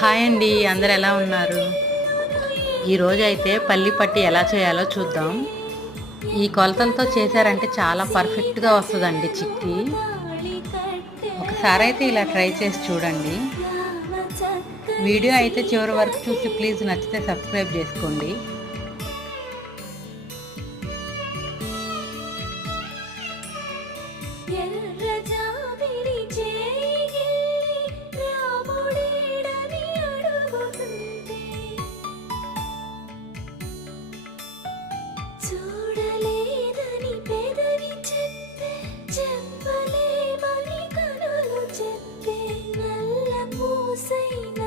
Hi అండి, అందరు ఎలా ఉన్నారు? ఈరోజు అయితే పల్లి పట్టి ఎలా చేయాలో చూద్దాం. ఈ కొలతలతో చేశారంటే చాలా పర్ఫెక్ట్గా వస్తుందండి చిక్కీ. ఒకసారి అయితే ఇలా ట్రై చేసి చూడండి. వీడియో అయితే చివరి వరకు చూసి ప్లీజ్ నచ్చితే సబ్స్క్రైబ్ చేసుకోండి. చూడలేదని పెదవి చెప్పే చెప్పలేమని కనులు చెప్పే నల్ల పూసైన